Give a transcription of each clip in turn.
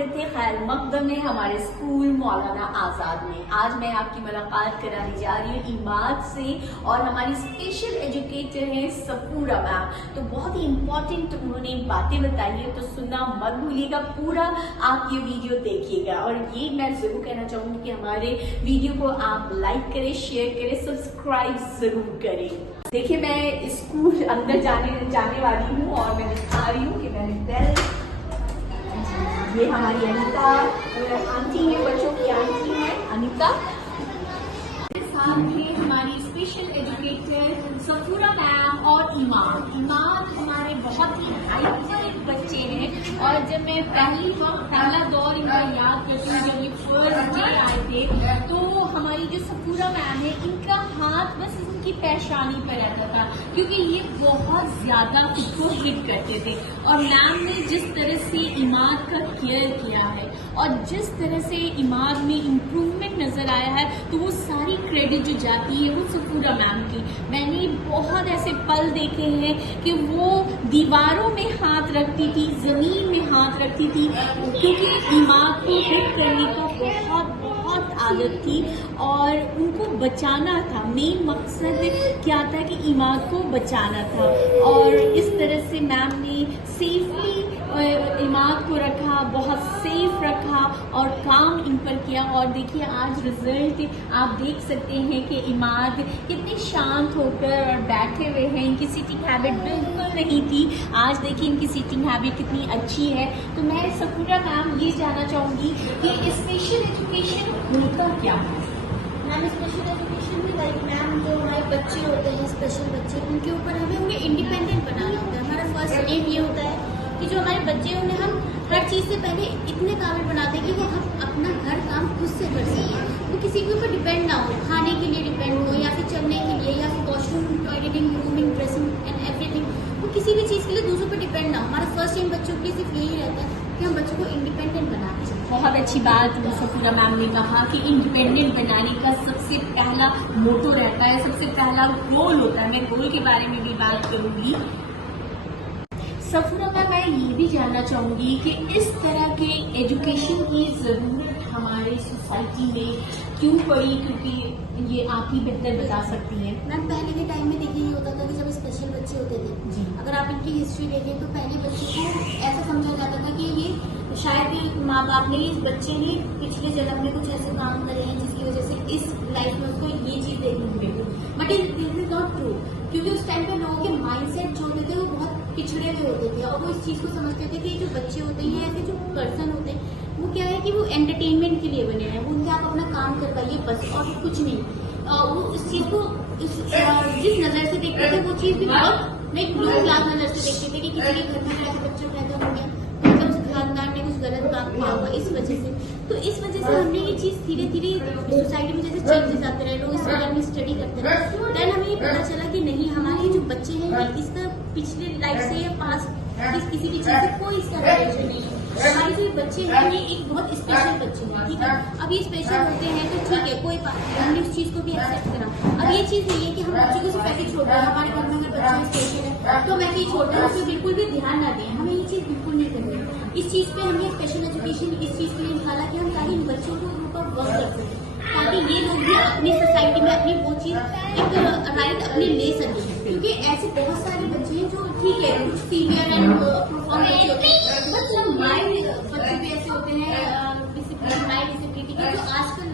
खैरियत है, खैर मकदम है हमारे स्कूल मौलाना आज़ाद में। आज मैं आपकी मुलाकात कराने जा रही हूँ इमाद से और हमारी स्पेशल एजुकेटर हैं सफूरा मैम। तो बहुत ही इम्पोर्टेंट उन्होंने बातें बताई है, तो सुनना मत भूलिएगा, पूरा आप ये वीडियो देखिएगा। और ये मैं जरूर कहना चाहूंगी कि हमारे वीडियो को आप लाइक करें, शेयर करें, सब्सक्राइब जरूर करें। देखिए मैं स्कूल अंदर जाने वाली हूँ और मैं दिखा रही हूँ कि मैंने बेल, ये हमारी अनीता आंटी है, बच्चों की आंटी है अनीता। साथ में हमारी स्पेशल एजुकेटर सफूरा मैम और इमाद हमारे बहुत ही हाइपर बच्चे हैं। और जब मैं पहला दौर इनका याद करती हूँ, जब ये फर्स्ट डे आए थे, तो हमारी जो सफूरा मैम है, इनका हाथ बस इनकी पेशानी पर रहता था, क्योंकि ये बहुत ज्यादा इसको हिट करते थे। और मैम ने जिस तरह से इमाद का केयर किया है और जिस तरह से इमाद में इम्प्रूवमेंट नजर आया है, तो वो सारी क्रेडिट जो जाती है वो सफूरा मैम की। मैंने बहुत ऐसे पल देखे हैं कि वो दीवारों में हाथ रखती थी, जमीन में हाथ रखती थी, क्योंकि इमाद को हिट करने का बहुत आदत थी और उनको बचाना था। मेन मकसद क्या था कि इमाद को बचाना था। और इस तरह से मैम ने सेफली इमाद को रखा, बहुत सेफ रखा और काम इन पर किया। और देखिए आज रिजल्ट आप देख सकते हैं कि इमाद कितने शांत होकर और बैठे हुए हैं। इनकी सीटिंग हैबिट बिल्कुल नहीं थी, आज देखिए इनकी सीटिंग हैबिट कितनी अच्छी है। तो मैं सफूरा मैम ये जानना चाहूँगी कि स्पेशल एजुकेशन होता क्या है? मैम स्पेशल एजुकेशन में लाइक मैम जो हमारे बच्चे होते हैं, स्पेशल बच्चे, उनके ऊपर हमें उन्हें इंडिपेंडेंट बनाना होता है। हमारा फर्स्ट एम ये होता है कि जो हमारे बच्चे हैं उन्हें हम हर चीज़ से पहले इतने काबिल बनाते हैं कि वो हम अपना घर काम खुद से कर सकें, वो किसी के ऊपर डिपेंड ना हो, खाने के लिए डिपेंड हो या फिर चलने के लिए या फिर washroom, toileting, grooming, dressing and everything, वो किसी भी चीज़ के लिए दूसरों पर डिपेंड ना हो। हमारा फर्स्ट एम बच्चों के लिए सिर्फ यही रहता है कि हम बच्चों को इंडिपेंडेंट बनाते हैं। बहुत अच्छी बात सफूरा मैम ने कहा कि इंडिपेंडेंट बनाने का सबसे पहला मोटो रहता है, सबसे पहला गोल होता है। मैं गोल के बारे में भी बात करूंगी। सफूरा मैम मैं ये भी जानना चाहूंगी कि इस तरह के एजुकेशन की जरूरत हमारे सोसाइटी में क्यों पड़ी, क्योंकि ये आप ही बेहतर बता सकती हैं। मैम पहले के टाइम में देखिए ये होता था कि जब स्पेशल बच्चे होते थे जी, अगर आप इनकी हिस्ट्री देखें तो पहले बच्चे को ऐसा समझा जाता था कि ये शायद माँ बाप ने, इस बच्चे ने पिछले जन्म में कुछ ऐसे काम करे हैं जिसकी वजह से इस लाइफ में उसको ये चीज देखने को मिली। But this is not true, क्योंकि उस टाइम पे लोगों के माइंडसेट जो होते थे वो बहुत पिछड़े हुए होते थे और वो इस चीज को समझते थे कि जो बच्चे होते हैं, ऐसे जो पर्सन होते हैं, वो क्या है कि वो एंटरटेनमेंट के लिए बने हैं, वो उनके आप अपना काम कर पाइए बस, और कुछ नहीं। वो इस चीज को जिस नजर से देखते थे वो चीज भी बहुत नहीं ब्लू क्लास नजर से देखते थे कि किसी के घर में ऐसे बच्चे पैदा हो गया, मतलब उस खानदान ने कुछ गलत काम किया हुआ इस वजह से। तो इस वजह से हमने ये चीज धीरे धीरे सोसाइटी में जैसे चेंजेस आते रहे, लोग इस बारे में स्टडी करते रहे, देन हमें ये पता चला कि नहीं, हमारे जो बच्चे हैं इसका पिछले लाइफ से या पास्ट किसी भी चीज से कोई इसका रिलेशन नहीं है। हमारे जो बच्चे हैं ये एक बहुत स्पेशल बच्चे हैं, ठीक है। अब ये स्पेशल होते हैं तो ठीक है, कोई बात नहीं, हमने उस चीज को भी एक्सेप्ट करा। अब ये चीज नहीं है कि हम बच्चों को सिर्फ ऐसे छोड़ रहे हैं, हमारे घर में अगर बच्चा स्पेशल है तो हम ऐसे ही छोड़ रहे हैं, उस पर बिल्कुल भी ध्यान ना दें। हमें ये चीज बिल्कुल नहीं करनी। इस चीज पे हमने स्पेशल एजुकेशन इस चीज के लिए निकाला कि हम ताकि इन बच्चों को ऊपर वर्क कर सकें, ताकि ये लोग भी अपनी सोसाइटी में अपनी वो चीज एक राइट अपने ले सकें। क्योंकि ऐसे बहुत सारे बच्चे हैं जो ठीक है कुछ सीवियर एंड परफॉर्म बच्चे होते हैं, बट सब माइंड बच्चे भी ऐसे होते हैं माइंड डिसेबिलिटी के, जो आजकल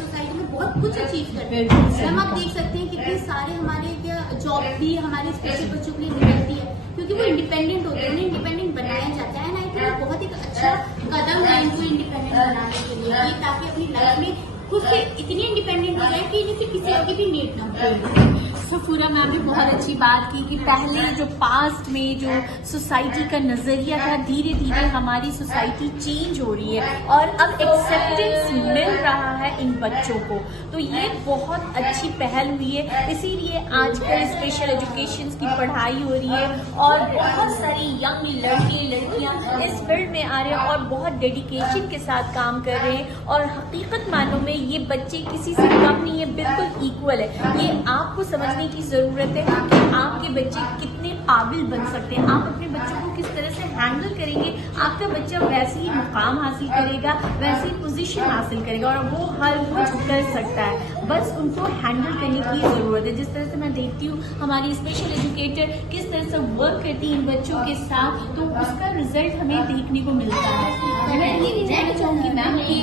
सोसाइटी में बहुत कुछ अचीव करते हैं। हम आप देख सकते हैं कितने सारे हमारे क्या जॉब भी हमारे स्पेशल बच्चों के लिए निकलती है, क्योंकि वो इंडिपेंडेंट होते हैं, उन्हें इंडिपेंडेंट बनाया जाता है। आई थिंक बहुत एक अच्छा कदम है इनको इंडिपेंडेंट बनाने के लिए, ताकि अपनी लाइफ में खुद से इतनी इंडिपेंडेंट हो जाए कि इन्हें फिर किसी और की भी नीड ना हो। सफूरा मैम ने बहुत अच्छी बात की कि पहले जो पास्ट में जो सोसाइटी का नजरिया था, धीरे धीरे हमारी सोसाइटी चेंज हो रही है और अब एक्सेप्टेंस मिल रहा है इन बच्चों को। तो ये बहुत अच्छी पहल हुई है, इसीलिए आजकल स्पेशल एजुकेशन की पढ़ाई हो रही है और बहुत सारी यंग लड़के लड़कियां इस फील्ड में आ रहे हैं और बहुत डेडिकेशन के साथ काम कर रहे हैं। और हकीकत मानों में ये बच्चे किसी से कम नहीं है, बिल्कुल इक्वल है। ये आपको समझने की जरूरत है कि आपके बच्चे कितने काबिल बन सकते हैं, आप अपने बच्चों को किस तरह से हैंडल करेंगे, आपका बच्चा वैसे ही मुकाम हासिल करेगा, वैसी पोजीशन हासिल करेगा और वो हर कुछ कर सकता है। बस उनको हैंडल करने की ज़रूरत है। जिस तरह से मैं देखती हूँ हमारी स्पेशल एजुकेटर किस तरह से वर्क करती है इन बच्चों के साथ, तो उसका रिजल्ट हमें देखने को मिलता है। मैं ये भी जानना चाहूँगी मैम कि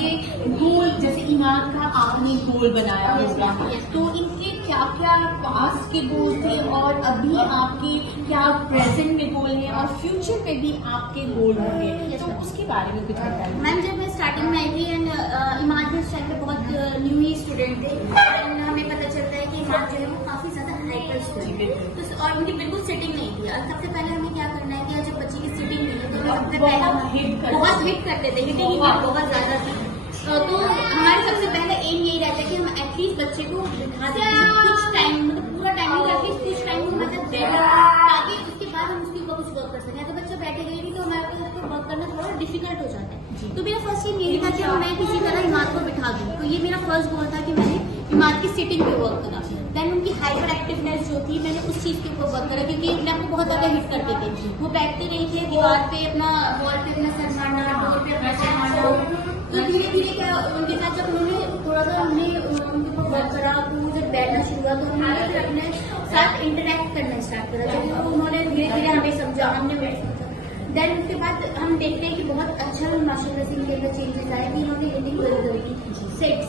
गोल, जैसे ईमान का आपने गोल बनाया होगा, तो इनके क्या क्या पास्ट के गोल थे और अभी आपके क्या प्रेजेंट में गोल हैं और फ्यूचर में भी आपके गोल होंगे, तो उसके बारे में कुछ बताइए। मैम जब मैं स्टार्टिंग में आई थी एंड इमाद भी उस टाइम पे बहुत न्यू ही स्टूडेंट थे एंड हमें पता चलता है कि इमाद जो है वो काफी ज्यादा हाइपर स्टूडेंट है, तो और उनकी बिल्कुल सिटिंग नहीं थी। और सबसे पहले हमें क्या करना है कि जब बच्चे की सिटिंग नहीं है तो हमें सबसे पहले बहुत हिट करते थे, हिटिंग की बहुत ज्यादा थी। तो हमारे सबसे पहले एम यही रहता है कि हम एटलीस्ट बच्चे को बिठा दें कुछ टाइम, मतलब पूरा टाइम नहीं, एटलीस्ट कुछ टाइम को मतलब दें ताकि उसके बाद हम उसके ऊपर कुछ वर्क कर सकें। तो बच्चा बैठेगा ही नहीं तो हमारे पास उसको वर्क करना थोड़ा डिफिकल्ट हो जाता है। तो मेरा फर्स्ट एम यही था कि मैं किसी तरह इमाद को बिठा दूँ, तो ये मेरा फर्स्ट गोल था कि मैंने इमाद की सिटिंग पे वर्क करा। देन उनकी हाइपर एक्टिवनेस जो थी मैंने उस चीज़ के ऊपर वर्क करा, क्योंकि अपने आपको बहुत ज़्यादा हिट करते थे। वो बैठते नहीं थे दीवार पे, अपना वॉल पे अपना सर मारना, डोर पे अपना सर मारना। तो धीरे धीरे क्या उनके साथ जब उन्होंने थोड़ा सा हमने उनके ऊपर वर्क करा तो जब बैठना शुरू हुआ तो हमने फिर अपने साथ इंटरेक्ट करना स्टार्ट करा। जब उन्होंने धीरे धीरे हमें समझा, हमने उन्हें समझा। देन उसके बाद हम देखते हैं कि बहुत अच्छा माशाल्लाह से इनके अंदर चेंजेस आए कि इन्होंने हिटिंग बंद कर दी,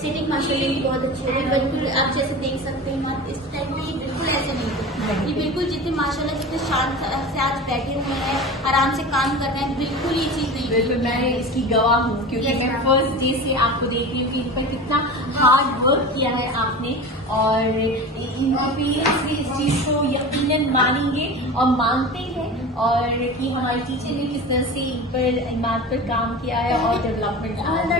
सिटिंग माशाल्लाह की बहुत अच्छी है। बिल्कुल आप जैसे देख सकते हैं इस टाइम में बिल्कुल ऐसे नहीं थे, ये बिल्कुल जितने माशाल्लाह जितने शांत से आज बैठे हुए हैं, आराम से काम कर रहे हैं, बिल्कुल ये चीज़ नहीं। बिल्कुल मैं इसकी गवाह हूँ, क्योंकि मैं फर्स्ट डे से आपको देख रही हूँ कि इन पर कितना हार्ड वर्क किया है आपने और इनके पेरेंट्स भी इस चीज़ को यकीनन मानेंगे और मानते हैं, और कि हमारी टीचर ने किस तरह से इन पर इमाद पर काम किया है और डेवलपमेंट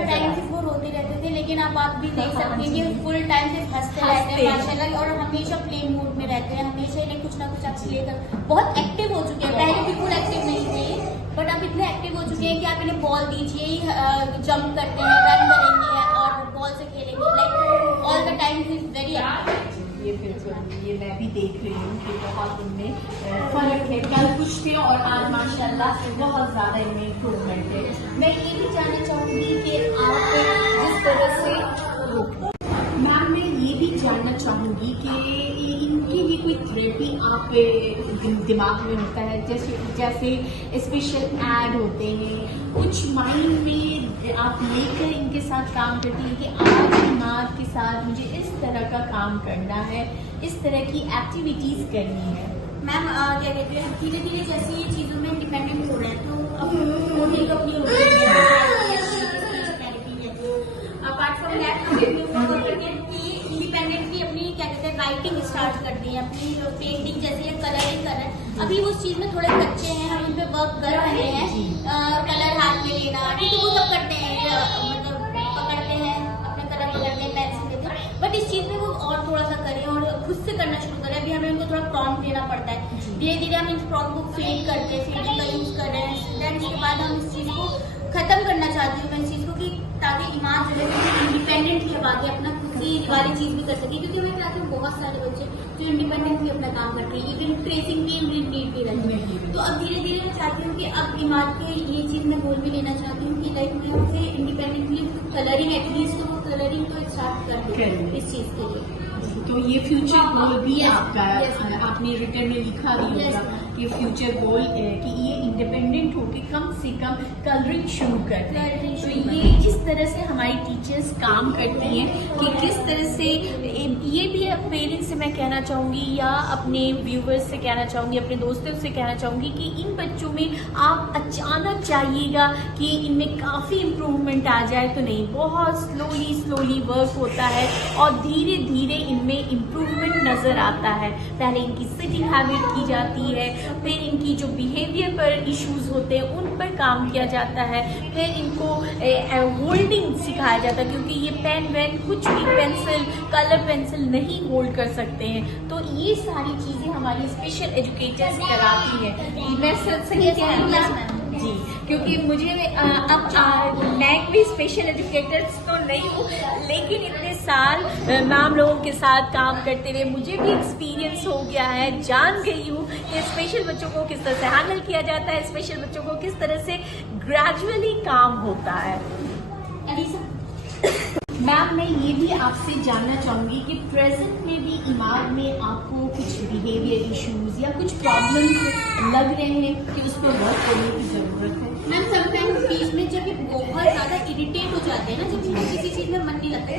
टाइम सिर्फ वो रोते रहते थे, लेकिन अब आप भी देख सकते हैं कि फुल टाइम सिर्फ हंसते रहते हैं माशाल्लाह, और हमेशा प्ले मूड में रहते हैं, हमेशा इन्हें कुछ ना कुछ आप प्ले कर बहुत एक्टिव हो चुके हैं। पहले बिल्कुल एक्टिव नहीं थे बट अब इतने एक्टिव हो चुके हैं कि आप इन्हें बॉल दीजिए, जंप करते हैं, रन करेंगे और बॉल से खेलेंगे, like all the time is very active. ये मैं भी देख रही हूँ कि बहुत इनमें फर्क है, कल कुछ थे और आज माशाल्लाह बहुत ज़्यादा इनमें इम्प्रूवमेंट है। मैं ये भी जानना चाहूँगी कि आप जिस तरह से मैम, मैं ये भी जानना चाहूँगी कि इनके लिए कोई थेरेपी आप दिमाग में होता है, जैसे स्पेशल ऐड होते हैं, कुछ माइंड में आप लेकर इनके साथ काम करती हैं कि आज इमाद के साथ मुझे इस तरह का काम करना है, इस तरह की एक्टिविटीज़ करनी है। मैम क्या कहते हैं, धीरे धीरे जैसे ये चीज़ों में इंडिपेंडेंट हो रहे हैं तो अब एक अपनी अपार्ट फ्रॉम दैट इंडिपेंडेंटली अपनी क्या कहते हैं राइटिंग स्टार्ट कर दी है, अपनी पेंटिंग जैसे कलरिंग कर रहे हैं। अभी वो चीज़ में थोड़े बच्चे हैं, हम उन पर वर्क कर रहे हैं, कलर हाथ में लेना, ठीक है वो सब करते हैं, मतलब पकड़ते हैं अपने कलर पकड़ते हैं, पेंसिल लेते हैं, बट इस चीज़ में वो और थोड़ा सा करें और खुद से करना शुरू करें। अभी हमें उनको थोड़ा प्रॉम्प्ट देना पड़ता है, धीरे धीरे हम इस प्रॉम्प्ट को फेड करते हैं, फेडिंग का यूज़ कर रहे हैं। देन उसके बाद हम इस चीज़ को खत्म करना चाहती हूँ मैं इस चीज़ को, कि ताकि इमाद जो है इंडिपेंडेंटली अब आगे अपना खुद से वाली चीज़ भी कर सके, क्योंकि मैं चाहती हूँ बहुत सारे बच्चे जो इंडिपेंडेंटली अपना काम करते हैं, इवन ट्रेसिंग भी नीड भी रहती है। तो अब धीरे धीरे मैं चाहती हूँ कि अब इमाद के ये चीज़ मैं गोल भी लेना चाहती हूँ कि लाइक मैं उसे इंडिपेंडेंटली कलरिंग एटलीस्ट तो कलरिंग तो स्टार्ट कर दूँ इस चीज़ के लिए। तो ये फ्यूचर गोल भी आपका आपने रिटर्न में लिखा भी होगा कि फ्यूचर गोल कि ये इंडिपेंडेंट होके कम से कम कलरिंग शुरू कर दें। तो ये इस तरह से हमारी टीचर्स काम करती हैं कि किस तरह से ये भी पेरेंट्स से मैं कहना चाहूँगी या अपने व्यूवर्स से कहना चाहूँगी, अपने दोस्तों से कहना चाहूँगी कि इन बच्चों में आप अचानक चाहिएगा कि इनमें काफ़ी इम्प्रूवमेंट आ जाए तो नहीं, बहुत स्लोली वर्क होता है और धीरे धीरे इनमें इम्प्रूवमेंट नज़र आता है। पहले इनकी सिटिंग हैबिट की जाती है, फिर इनकी जो बिहेवियर पर इश्यूज होते हैं उन पर काम किया जाता है, फिर इनको होल्डिंग सिखाया जाता है, क्योंकि ये पेन वैन कुछ भी पेंसिल कलर पेंसिल नहीं होल्ड कर सकते हैं। तो ये सारी चीज़ें हमारी स्पेशल एजुकेटर्स कराती हैं। मैं सही कह रही हूँ जी, क्योंकि मुझे अब मैं भी स्पेशल एजुकेटर्स तो नहीं हूँ, लेकिन इतने साल मैम लोगों के साथ काम करते हुए मुझे भी एक्सपीरियंस हो गया है, जान गई हूँ कि स्पेशल बच्चों को किस तरह से हैंडल किया जाता है, स्पेशल बच्चों को किस तरह से ग्रेजुअली काम होता है। मैम मैं ये भी आपसे जानना चाहूंगी कि प्रेजेंट में भी इमाद में आपको कुछ बिहेवियर इश्यूज या कुछ प्रॉब्लम्स लग रहे हैं कि उस पर वर्क करने की जरूरत है? मैम समटाइम्स बीच में जब ये बहुत ज्यादा इरिटेट हो जाते हैं ना, जब इनको किसी चीज में मन नहीं लगता,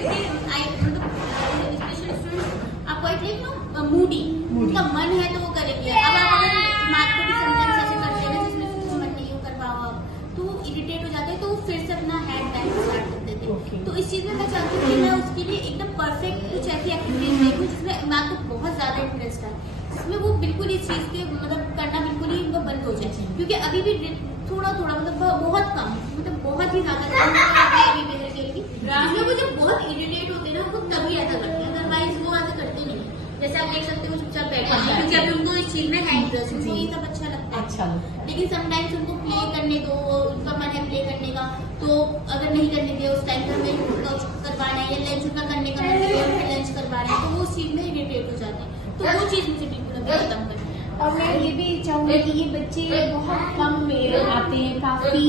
स्पेशल स्टूडेंट आप क्वाइट लाइक नो मूडी, उनका मन है तो वो करेंगे। अब आप अगर दिमाग को भी समटाइम्स ऐसे करते हैं ना जिसमें कुछ मन नहीं हो कर पाओ आप, तो वो इरिटेट हो जाते हैं, तो वो फिर से अपना हैंड बैग स्टार्ट कर देते हैं। तो इस चीज में मैं चाहती हूँ कि मैं उसके लिए एकदम परफेक्ट कुछ ऐसी एक्टिविटीज देखूँ जिसमें दिमाग को बहुत ज्यादा इंटरेस्ट है, जिसमें वो बिल्कुल इस चीज के मतलब करना बिल्कुल ही उनका बंद हो जाए, क्योंकि अभी भी थोड़ा थोड़ा मतलब बहुत कम, मतलब बहुत ही ज्यादा वो जब बहुत इरिटेट होते हैं ना वो तभी ऐसा करते हैं, अदरवाइज वो ऐसा करते नहीं। जैसे आप देख सकते हो चुपचाप बैठे हैं, जब उनको इस चीज में है इंटरेस्ट, उनको ये सब अच्छा लगता है। लेकिन समटाइम्स उनको प्ले करने दो, उनका मन है प्ले करने का, तो अगर नहीं करने दिया उस टाइम पर हमें करवाना है या लंच उनका करने का मन है, लंच करवा रहे हैं, तो वो उस चीज में इरिटेट हो जाते हैं। तो वो चीज मुझे बिल्कुल अभी खत्म करनी है। और मैं ये भी चाहूंगी कि ये बच्चे बहुत कम आते हैं, काफी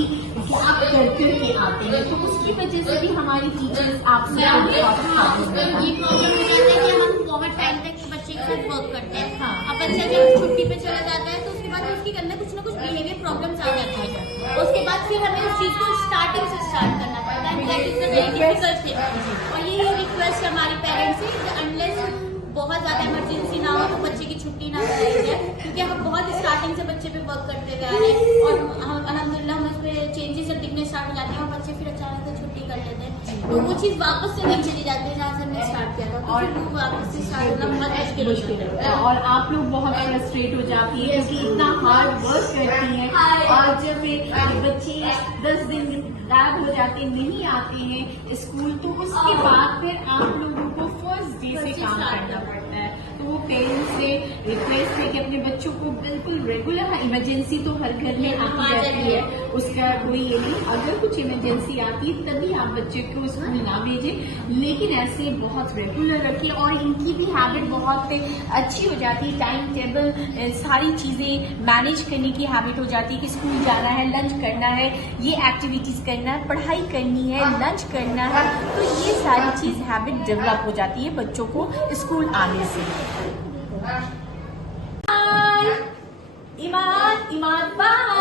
गैप करके आते हैं, तो उसकी वजह से भी हमारी टीचर्स आपसे ये प्रॉब्लम हो जाता है कि हम कोविड टाइम तक बच्चे के साथ वर्क करते हैं। अब बच्चा जब छुट्टी पे चला जाता है तो उसके बाद उसके अंदर कुछ ना कुछ बिहेवियर प्रॉब्लम्स आ जाती है, उसके बाद फिर हमें उस चीज को स्टार्टिंग से स्टार्ट करना पड़ता है। That is the very difficult thing. और यही रिक्वेस्ट है हमारे पेरेंट्स से, अनलेस बहुत ज्यादा इमरजेंसी ना हो तो बच्चे की छुट्टी ना कराई जाए, क्योंकि हम बहुत स्टार्टिंग से बच्चे पे वर्क करते हुए आ रहे हैं और अल्हम्दुलिल्लाह हम उसमें चेंजेस जब दिखने स्टार्ट हो जाते हैं और बच्चे फिर अचानक से छुट्टी कर लेते हैं, तो वो चीज वापस से नहीं चली जाती है जहाँ से हमने स्टार्ट किया था, और वो वापस से स्टार्ट होना बहुत मुश्किल है। और आप लोग बहुत फ्रस्ट्रेट हो जाती है क्योंकि इतना हार्ड वर्क करती हैं, और जब बच्चे 10 दिन गायब हो जाते नहीं आते हैं स्कूल, तो उसके बाद फिर आप लोगों को फर्स्ट डे से काम करना पड़ता है। तो वो पेरेंट्स से रिक्वेस्ट है कि अपने बच्चों को बिल्कुल रेगुलर, इमरजेंसी तो हर घर में आती रहती है, उसका कोई ये नहीं, अगर कुछ इमरजेंसी आती है तभी आप बच्चे को स्कूल ना भेजें, लेकिन ऐसे बहुत रेगुलर रखें। और इनकी भी हैबिट बहुत अच्छी हो जाती है, टाइम टेबल सारी चीजें मैनेज करने की हैबिट हो जाती है कि स्कूल जाना है, लंच करना है, ये एक्टिविटीज करना है, पढ़ाई करनी है, लंच करना है, तो ये सारी चीज हैबिट डेवलप हो जाती है बच्चों को स्कूल आने से। इमाद, बाय।